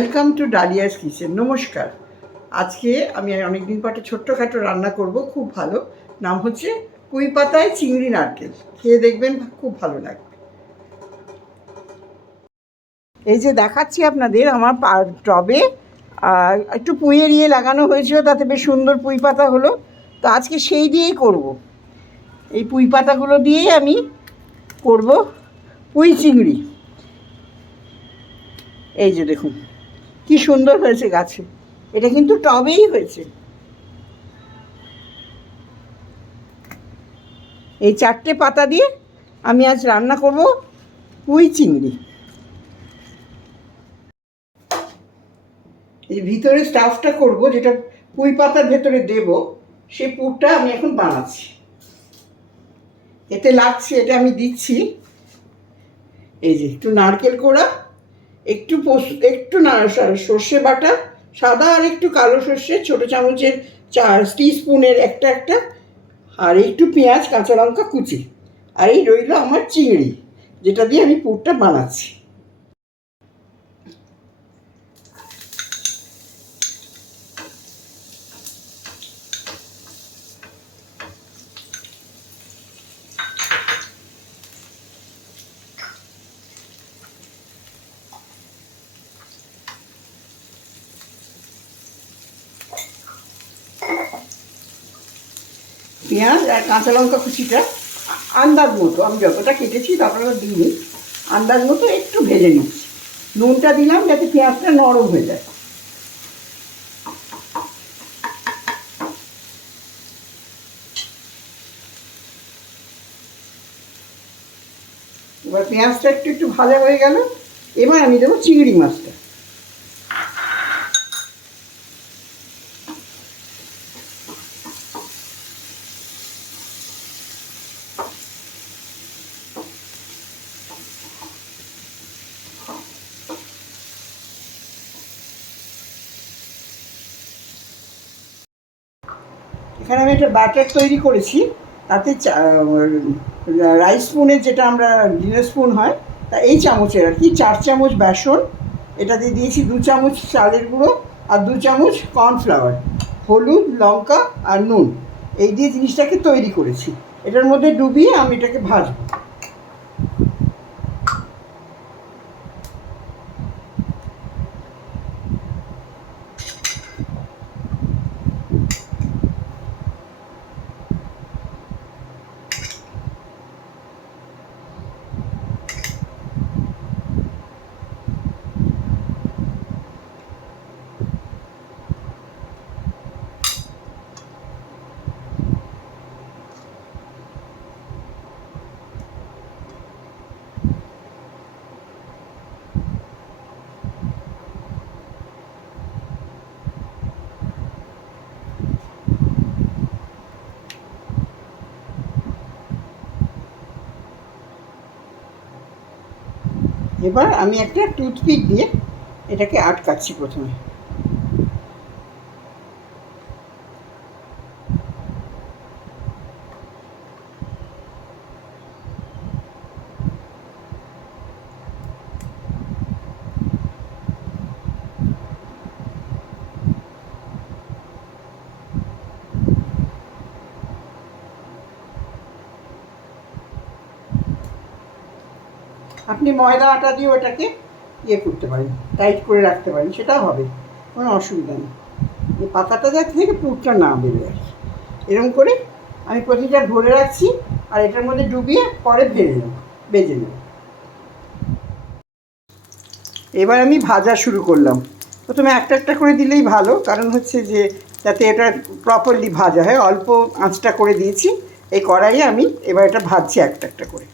Welcome to Dalia's kitchen নমস্কার। আজকে আমি অনেকদিন পর একটা ছোট্টখাটো রান্না করব, খুব ভালো। নাম হচ্ছে পুঁই পাতায় চিংড়ি নারকেল। খেয়ে দেখবেন খুব ভালো লাগবে। এই যে দেখাচ্ছি আপনাদের, আমার টবে একটু পুঁইয়ের ইয়ে লাগানো হয়েছিল, তাতে বেশ সুন্দর পুঁই পাতা হলো। তো আজকে সেই দিয়েই করব। এই পুঁই পাতাগুলো দিয়েই আমি করব পুঁই চিংড়ি। এই যে দেখুন। কি সুন্দর হয়েছে গাছে। এটা কিন্তু টবেই হয়েছে। এই চারটে পাতা দিয়ে আমি আজ রান্না করব পুঁই চিংড়ি। এই ভিতরে স্টাফটা করব, যেটা পুঁই পাতার ভেতরে দেব সেই পুরটা আমি এখন বানাচ্ছি। এতে লাগছে, এটা আমি দিচ্ছি। এই যে, একটু নারকেল কোড়া একটু একটু না সর্ষে বাটা, সাদা আর একটু কালো সর্ষে, ছোটো চামচের চার স্পুনের একটা একটা, আর একটু পেঁয়াজ, কাঁচা লঙ্কা কুচি। আর এই রইল আমার চিংড়ি, যেটা দিয়ে আমি পুরটা বানাচ্ছি। পেঁয়াজ আর কাঁচা লঙ্কা কুচিটা আন্দাজ মতো, আমি যতটা কেটেছি ততটা দিইনি। আন্দাজ মতো একটু ভেজে নিচ্ছি। নুনটা দিলাম যাতে পেঁয়াজটা নরম হয়ে যায়। এবার পেঁয়াজটা একটু একটু ভাজা হয়ে গেল, এবার আমি দেবো চিংড়ি মাছটা। এখানে আমি একটা ব্যাটার তৈরি করেছি। তাতে রাইস স্পুনের যেটা আমরা ডিনার স্পুন হয়, তা এই চামচের আর কি, চার চামচ বেসন এটাতে দিয়েছি দু চামচ চালের গুঁড়ো আর দু চামচ কর্নফ্লাওয়ার হলুদ, লঙ্কা আর নুন। এই দিয়ে জিনিসটাকে তৈরি করেছি। এটার মধ্যে ডুবিয়ে আমি এটাকে ভাজবো। এবার আমি একটা টুথপিক দিয়ে এটাকে আটকাচ্ছি প্রথমে। আপনি ময়দা আটা দিয়ে ওটাকে ইয়ে করতে পারেন টাইট করে রাখতে পারেন, সেটাও হবে, কোনো অসুবিধা নেই। পাতাটা যাতে থেকে পুরটা না বেরোয় আর কি। এরকম করে আমি প্রতিটা ভরে রাখছি আর এটার মধ্যে ডুবিয়ে পরে ভেজে নেব বেজে নেব। এবার আমি ভাজা শুরু করলাম। প্রথমে একটা একটা করে দিলেই ভালো, কারণ হচ্ছে যে যাতে এটা প্রপারলি ভাজা হয়। অল্প আঁচটা করে দিয়েছি, এই কড়াইয়ে আমি এবার এটা ভাজছি একটা একটা করে।